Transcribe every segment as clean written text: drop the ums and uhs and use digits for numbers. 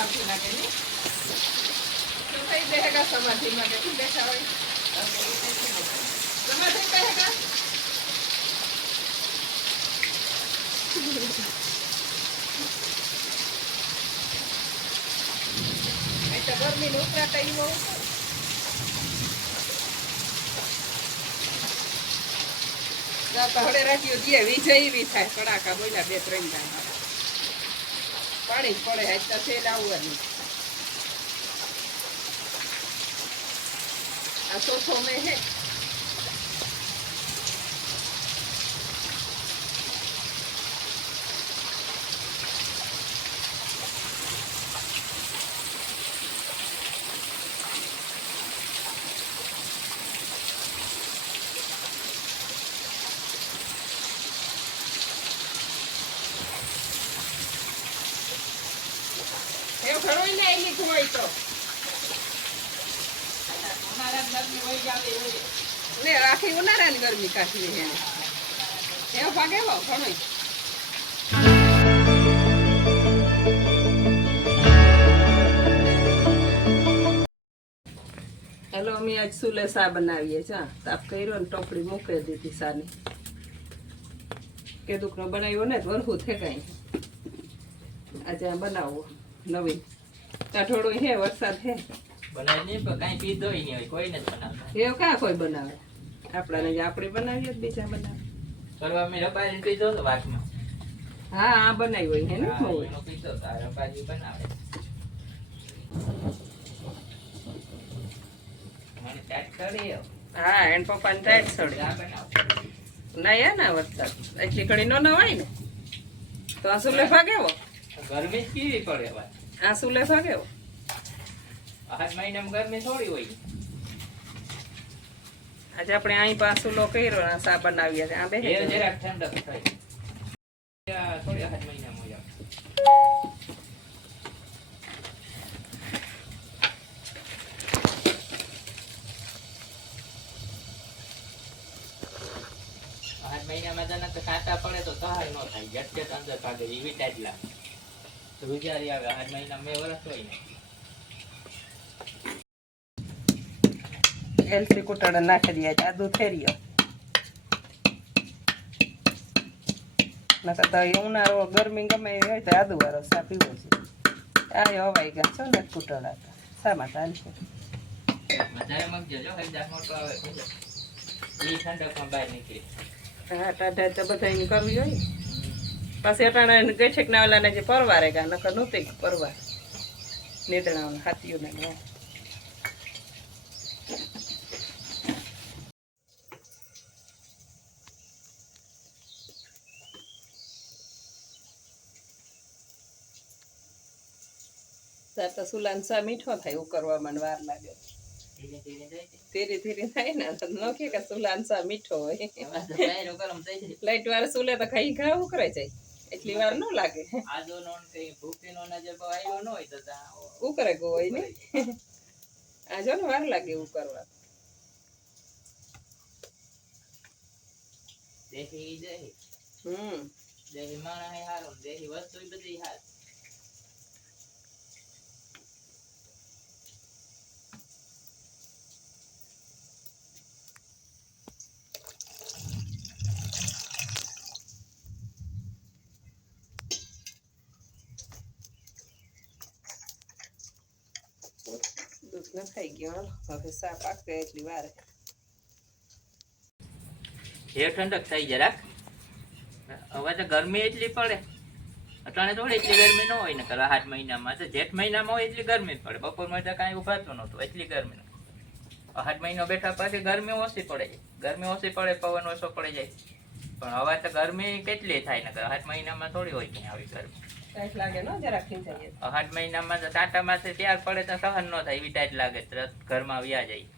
આવતી લાગે ને તો કઈ બેહેગા સમાધિમાં કે બેઠા હોય સમાધિ બેહેગા એટલે ગરમી નું ઉતરાતા ઈ બહુ હળે રાખ્યું જે વિજય એવી થાય કડાકા બોલ્યા 2-3 ટાઈમ પાણી પડે આજ સેલ આવવાની આ ચોથો મેં હે ઘણો ને એની હોય તો ને રાખી ઉનાળાની ગરમી કાઢવી હે એવો ભાગે એવો ઘણો હેલો અમે આજ સુલે સા બનાવીએ છે તાપ કર્યો ને ટોપડી મૂકી દીધી સાની કે દુખનો બનાવ્યો ને વરહું થે કઈ આજે આ બનાવવો નવીન કાઠોડો હે વરસાદ હે બનાવી નહીં પણ કાંઈ પીધો નહીં હોય કોઈ નથી બનાવતા એવું ક્યાં કોઈ બનાવે આપણાને જે આપણે બનાવીએ બીજા બનાવે કરવા મેં રપાજી પીધો તો વાસમાં હા આ બનાવ્યો હે ને એનો પીધો તો રપાજી બનાવે મને ટાઈટ કરી હા એન પપ્પાને ટાઈટ સડી આ બનાવ ના ના વરસાદ એટલી ઘડી ન નવાય ને તો આ સુલે ભાગેવો ગરમી જ કેવી પડે હવે આ સુલે ભાગેવો 8 મહિનામાં ગરમી થોડી હોય આજે આપણે અહીં પાસુલો કર્યો આ સા બનાવીએ આ બે જરાક ઠંડક થઈ થોડી 8 મહિનામાં હોય 8 મહિનામાં જનક કાંટા પડે તો સહાર ન થાય ઝટકે અંદર ભાગે એવી ટાઈટ લાગે તો વિચારી આવે 8 મહિના મેં વરસ હોય ને એલસી કુટાડા નાખી દે આદુ થેરિયો નકર તો ઉનાળો ગરમી ગમે એવી હોય તો આદુ વાળો સા પીવો છે આ હવાઈ ગયા છો ને કુટાડા શામાં ચાલશે મજારે મગજો જો હજાર મોટો આવે એ ઠંડકમાં બહાર નીકળી હા ટાઢા તો બધા એની કરવી હોય પાછી અટાણા ગેઠેક ના ઓલાને જે પરવારે ગા નકર નહોતી પરવાર નીતણા હાથીઓ ને તો સુલાન સા મીઠો થાય ઉકરવામાં વાર લાગે ધીરે ધીરે થાય ને ન કે સુલાન સા મીઠો હોય લાઈટ વાર સુલે તો ખાઈ ઘા ઉકરાઈ જાય એટલી વાર ન લાગે આદોનો કે ભૂકીનો નજર આવ્યો ન હોય તો ઉકરે ગો હોય ને આ જો ને વાર લાગે ઉકરવા દેહી દેહી દેહી માણા હે હારો દેહી વસ્તુ બધી હાર દૂધ ન થઈ ગયો હવે સા પાકે એટલી વાર એ ઠંડક થઈ જાય રાખ હવે તો ગરમી એટલી પડે અટાણે થોડી એટલી ગરમી ન હોય ને 8 મહિનામાં તો જેઠ મહિનામાં હોય એટલી ગરમી પડે બપોરમાં તો કાંઈ ઉભાતું નહોતું એટલી ગરમી 8 મહિનો બેઠા પછી ગરમી ઓછી પડે ગરમી ઓછી પડે પવન ઓછો પડી જાય પણ હવે તો ગરમી કેટલી થાય ને 8 મહિનામાં થોડી હોય ક્યાં આવી ગરમી ટાઈટ લાગે ને જરા ખીંચાઈએ 8 મહિનામાં તો ટાટામાંથી ત્યાર પડે તો સહન ન થાય એવી ટાઈટ લાગે તરત ઘરમાં વ્યા જાય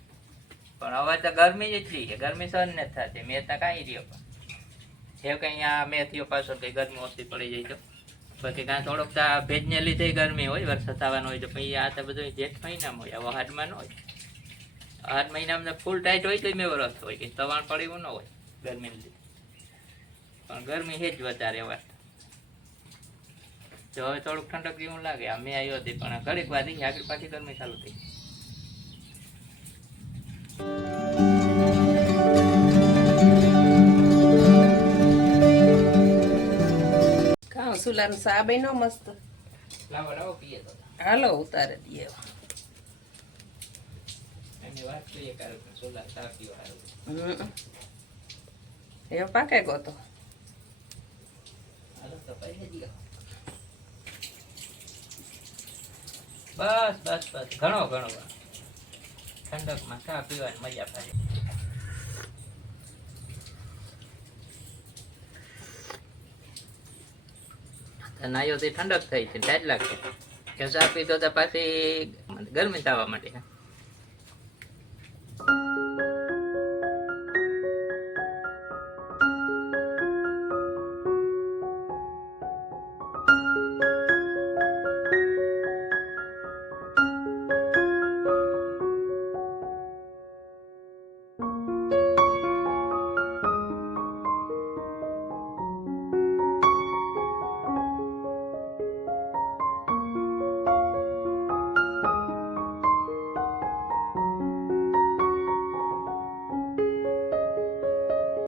પણ હવે તો ગરમી જ એટલી છે ગરમી સહન નથી થતી મેં તો કાંઈ રહ્યો જે કંઈ આ મેં થયો પાછળ કંઈ ગરમી ઓછી પડી જાય તો પછી કાં થોડોક ભેજને લીધે ગરમી હોય વરસાદ થવાનો હોય તો પછી આ તો બધું જેઠ મહિનામાં હોય હવે 8 માં ન હોય 8 મહિનામાં ફૂલ ટાઈટ હોય તો મેં વરસ હોય કે તવાણ પડ્યું ન હોય ગરમી લીધે પણ ગરમી છે જ વધારે વાત જો હવે થોડુંક ઠંડક જેવું લાગે આ મેં આવ્યો હતી પણ ઘડીક વાર રહી આગળ પાછી ગરમી ચાલુ થઈ. ખાઓ સુલાન સા બન્યો મસ્ત. લાવો લાવો પીએ તો હાલો ઉતારે દઈએ. એની વાત કરીએ કારણ કે સોલા ચા પીવા આવ્યો. એ પાકે ગયો. હાલો તો પૈસે દીઓ. બસ બસ બસ ઘણો ઘણો ઠંડકમાં ચા પીવાની મજા પડે. નાયો તે ઠંડક થઈ છે ટાઈટ લાગશે કે ચા પીતો તો પાછી ગરમી થવા માંડે.